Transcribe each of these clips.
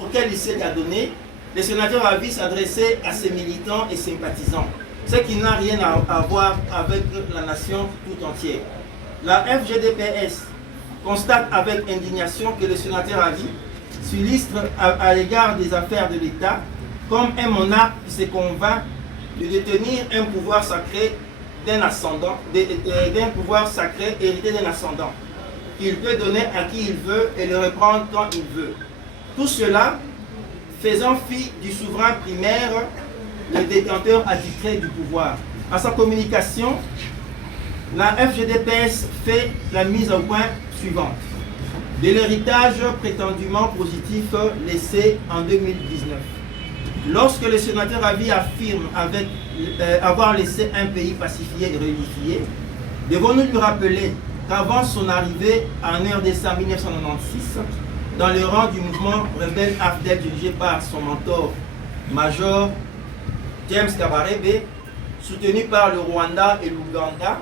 Auquel il s'est adonné, le sénateur Ravi s'adressait à ses militants et sympathisants, ce qui n'a rien à voir avec la nation tout entière. La FGDPS constate avec indignation que le sénateur Ravi s'illustre à l'égard des affaires de l'État comme un monarque qui se convainc de détenir un pouvoir sacré d'un ascendant, d'un pouvoir sacré hérité d'un ascendant, qu'il peut donner à qui il veut et le reprendre quand il veut. Tout cela faisant fi du souverain primaire, le détenteur attitré du pouvoir. À sa communication, la FGDPS fait la mise au point suivante. De l'héritage prétendument positif laissé en 2019. Lorsque le sénateur Ravi affirme avoir laissé un pays pacifié et réunifié, devons-nous lui rappeler qu'avant son arrivée en RDC 1996, dans le rang du mouvement rebelle AFDEL dirigé par son mentor, Major James Kabarebe, soutenu par le Rwanda et l'Ouganda,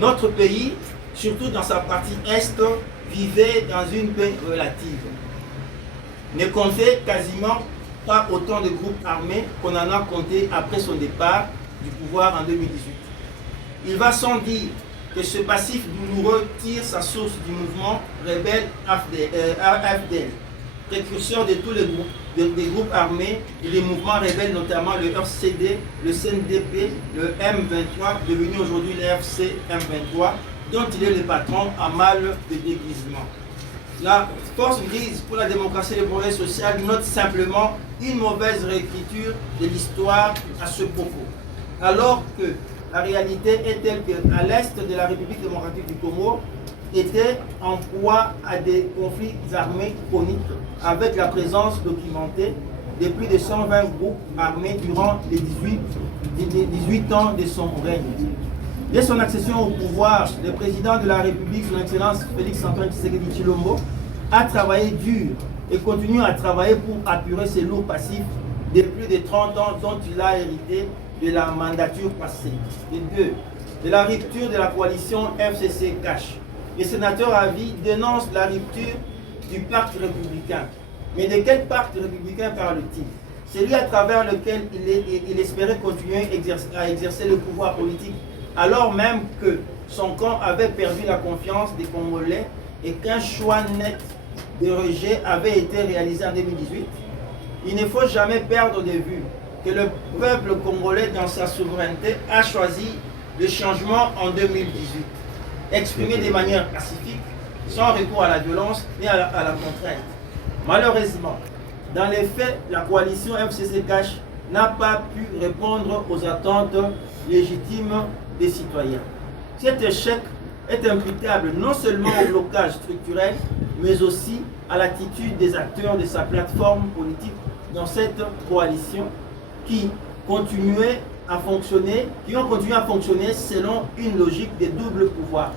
notre pays, surtout dans sa partie Est, vivait dans une paix relative. Ne comptait quasiment pas autant de groupes armés qu'on en a compté après son départ du pouvoir en 2018. Il va sans dire que ce passif douloureux tire sa source du mouvement rebelle AFDEL, précurseur de tous les groupes, des groupes armés et des mouvements rebelles, notamment le RCD, le CNDP, le M23, devenu aujourd'hui le FC M23, dont il est le patron à mal de déguisement. La force grise pour la démocratie et le progrès social note simplement une mauvaise réécriture de l'histoire à ce propos. Alors que la réalité est telle qu'à l'est de la République démocratique du Congo était en proie à des conflits armés chroniques avec la présence documentée de plus de 120 groupes armés durant les 18 ans de son règne. Dès son accession au pouvoir, le président de la République, son Excellence Félix-Antoine Tshisekedi Tshilombo, a travaillé dur et continue à travailler pour apurer ses lourds passifs de plus de 30 ans dont il a hérité de la mandature passée. Et deux, de la rupture de la coalition FCC-CACH. Le sénateur Ravi dénonce la rupture du pacte républicain. Mais de quel pacte républicain parle-t-il? Celui à travers lequel il espérait continuer à exercer le pouvoir politique alors même que son camp avait perdu la confiance des Congolais et qu'un choix net de rejet avait été réalisé en 2018. Il ne faut jamais perdre de vue que le peuple congolais dans sa souveraineté a choisi le changement en 2018, exprimé de manière pacifique, sans recours à la violence ni à la contrainte. Malheureusement, dans les faits, la coalition FCC-CACH n'a pas pu répondre aux attentes légitimes des citoyens. Cet échec est imputable non seulement au blocage structurel, mais aussi à l'attitude des acteurs de sa plateforme politique dans cette coalition qui ont continué à fonctionner selon une logique de double pouvoir.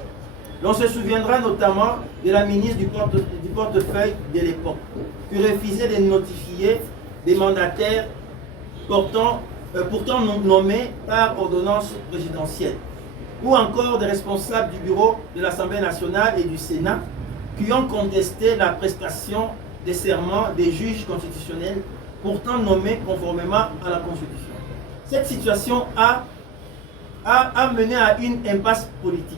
L'on se souviendra notamment de la ministre du portefeuille de l'époque, qui refusait de notifier des mandataires pourtant nommés par ordonnance présidentielle, ou encore des responsables du bureau de l'Assemblée nationale et du Sénat qui ont contesté la prestation des serments des juges constitutionnels pourtant nommés conformément à la Constitution. Cette situation a mené à une impasse politique.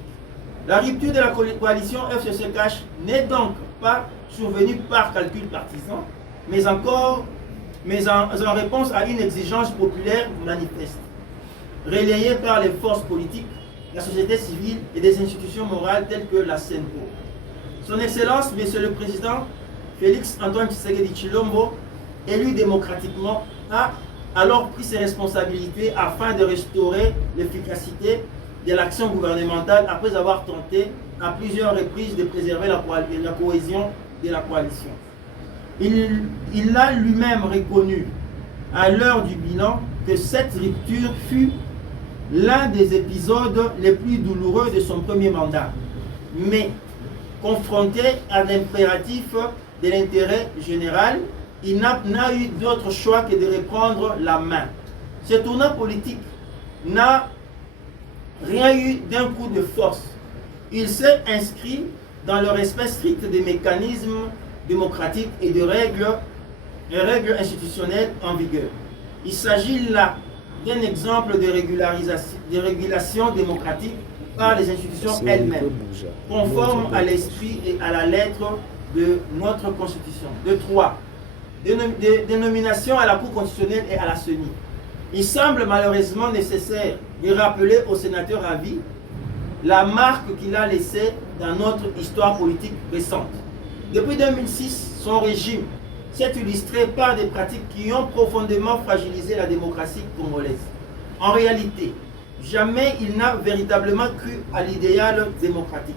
La rupture de la coalition FCC-CACH n'est donc pas survenue par calcul partisan, mais en réponse à une exigence populaire manifeste, relayée par les forces politiques, la société civile et des institutions morales telles que la CENPO. Son Excellence, Monsieur le Président Félix-Antoine Tshisekedi Tshilombo, élu démocratiquement, a alors pris ses responsabilités afin de restaurer l'efficacité de l'action gouvernementale après avoir tenté à plusieurs reprises de préserver la cohésion de la coalition. Il a lui-même reconnu à l'heure du bilan que cette rupture fut l'un des épisodes les plus douloureux de son premier mandat. Mais confronté à l'impératif de l'intérêt général, il n'a eu d'autre choix que de reprendre la main. Ce tournant politique n'a rien eu d'un coup de force. Il s'est inscrit dans le respect strict des mécanismes démocratiques et de règles institutionnelles en vigueur. Il s'agit là d'un exemple de régulation démocratique par les institutions elles-mêmes, conforme à l'esprit et à la lettre de notre Constitution. De 3. Des nominations à la Cour constitutionnelle et à la CENI. Il semble malheureusement nécessaire de rappeler au sénateur à vie la marque qu'il a laissée dans notre histoire politique récente. Depuis 2006, son régime s'est illustré par des pratiques qui ont profondément fragilisé la démocratie congolaise. En réalité, jamais il n'a véritablement cru à l'idéal démocratique.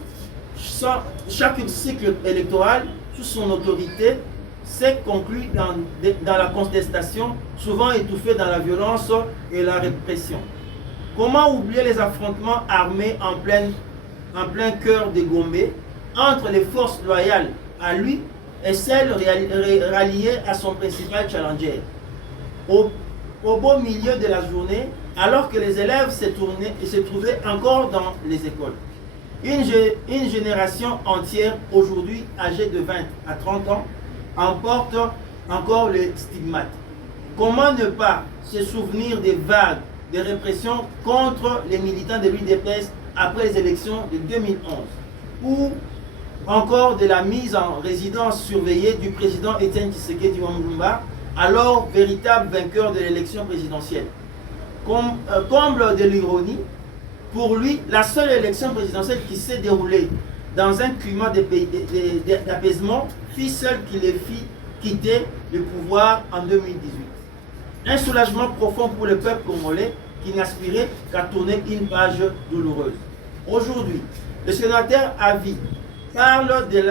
Chaque cycle électoral, sous son autorité, s'est conclu dans la contestation, souvent étouffée dans la violence et la répression. Comment oublier les affrontements armés en plein cœur de Gombe entre les forces loyales à lui et celles ralliées à son principal challenger. Au beau milieu de la journée, alors que les élèves se trouvaient encore dans les écoles. Une génération entière, aujourd'hui âgée de 20 à 30 ans, en porte encore les stigmates. Comment ne pas se souvenir des vagues de répression contre les militants de l'UDPS après les élections de 2011, ou encore de la mise en résidence surveillée du président Etienne Tshisekedi Lumumba, alors véritable vainqueur de l'élection présidentielle. Comble de l'ironie, pour lui, la seule élection présidentielle qui s'est déroulée dans un climat d'apaisement fit celle qui les fit quitter le pouvoir en 2018. Un soulagement profond pour le peuple congolais qui n'aspirait qu'à tourner une page douloureuse. Aujourd'hui, le sénateur Avi parle des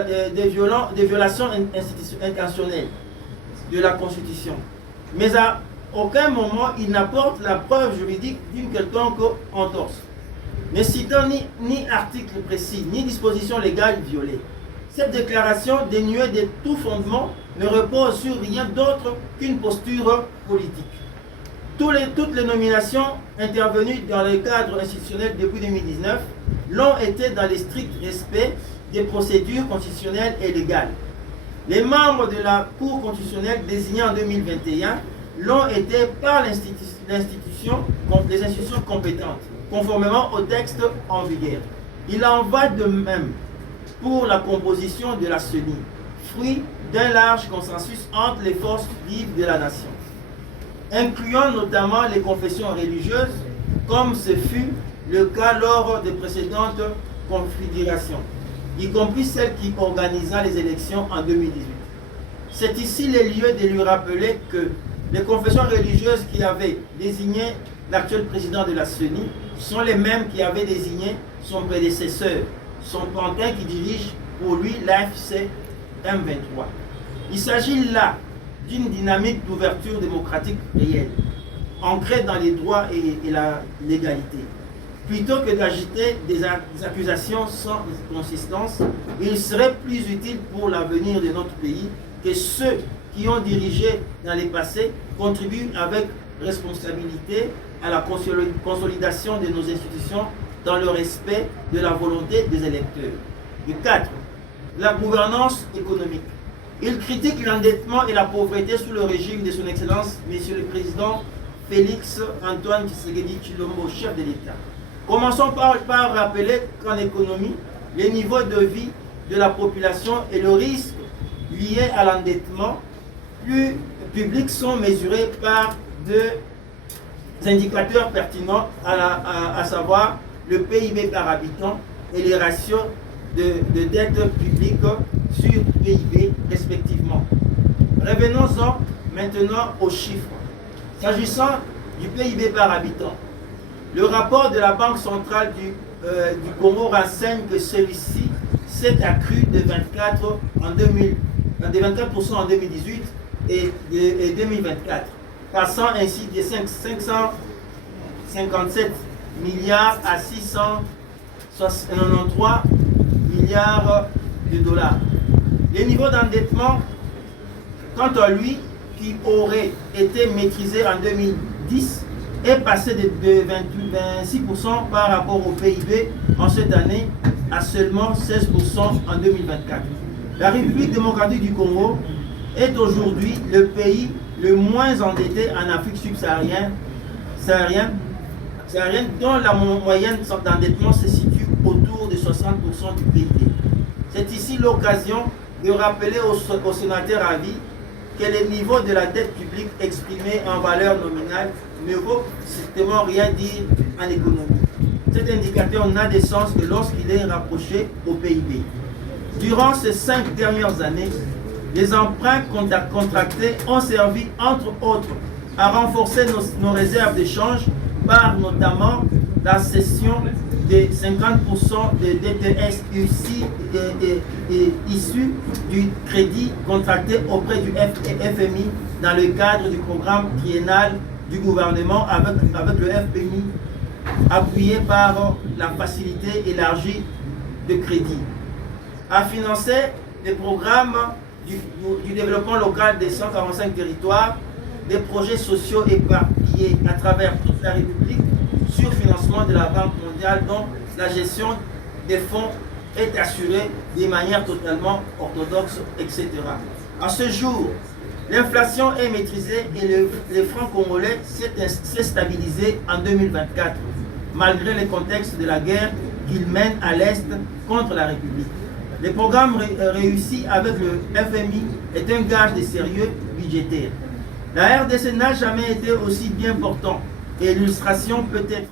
violations intentionnelles de la Constitution, mais à aucun moment il n'apporte la preuve juridique d'une quelconque entorse, ne citant ni article précis, ni disposition légale violée. Cette déclaration, dénuée de tout fondement, ne repose sur rien d'autre qu'une posture politique. Toutes les nominations intervenues dans le cadre institutionnel depuis 2019 l'ont été dans le strict respect des procédures constitutionnelles et légales. Les membres de la Cour constitutionnelle désignés en 2021 l'ont été par les institutions compétentes, conformément au texte en vigueur. Il en va de même pour la composition de la CENI, fruit d'un large consensus entre les forces vives de la nation, incluant notamment les confessions religieuses, comme ce fut le cas lors des précédentes confédérations, y compris celle qui organisa les élections en 2018. C'est ici le lieu de lui rappeler que les confessions religieuses qui avaient désigné l'actuel président de la CENI sont les mêmes qui avaient désigné son prédécesseur, son pantin qui dirige pour lui l'AFC M23. Il s'agit là d'une dynamique d'ouverture démocratique réelle, ancrée dans les droits et la légalité. Plutôt que d'agiter des accusations sans consistance, il serait plus utile pour l'avenir de notre pays que ceux qui ont dirigé dans le passé contribuent avec responsabilité à la consolidation de nos institutions dans le respect de la volonté des électeurs. Et 4. La gouvernance économique. Il critique l'endettement et la pauvreté sous le régime de son Excellence, Monsieur le Président Félix Antoine Tshisekedi Tshilombo, chef de l'État. Commençons par rappeler qu'en économie, les niveaux de vie de la population et le risque lié à l'endettement public sont mesurés par deux indicateurs pertinents, à savoir le PIB par habitant et les ratios de dette publique sur PIB respectivement. Revenons-en maintenant aux chiffres. S'agissant du PIB par habitant, le rapport de la Banque centrale du Congo renseigne que celui-ci s'est accru de 24% en 2018 et 2024, passant ainsi de 557 milliards à 693 milliards de dollars. Le niveau d'endettement, quant à lui, qui aurait été maîtrisé en 2010, est passé de 26% par rapport au PIB en cette année à seulement 16% en 2024. La République démocratique du Congo est aujourd'hui le pays le moins endetté en Afrique subsaharienne, dont la moyenne d'endettement se situe autour de 60% du PIB. C'est ici l'occasion de rappeler aux sénateurs avis que le niveau de la dette publique exprimée en valeur nominale ne vaut strictement rien dire en économie. Cet indicateur n'a de sens que lorsqu'il est rapproché au PIB. Durant ces 5 dernières années, les emprunts contractés ont servi, entre autres, à renforcer nos réserves d'échange par notamment la cession de 50% de DTS issus du crédit contracté auprès du FMI dans le cadre du programme triennal du gouvernement avec le FMI, appuyé par la facilité élargie de crédit, à financer des programmes du développement local des 145 territoires, des projets sociaux éparpillés à travers toute la République sur financement de la Banque mondiale dont la gestion des fonds est assurée de manière totalement orthodoxe, etc. À ce jour, l'inflation est maîtrisée et le franc congolais s'est stabilisé en 2024, malgré le contexte de la guerre qu'il mène à l'Est contre la République. Le programme réussi avec le FMI est un gage de sérieux budgétaire. La RDC n'a jamais été aussi bien portant et l'illustration peut être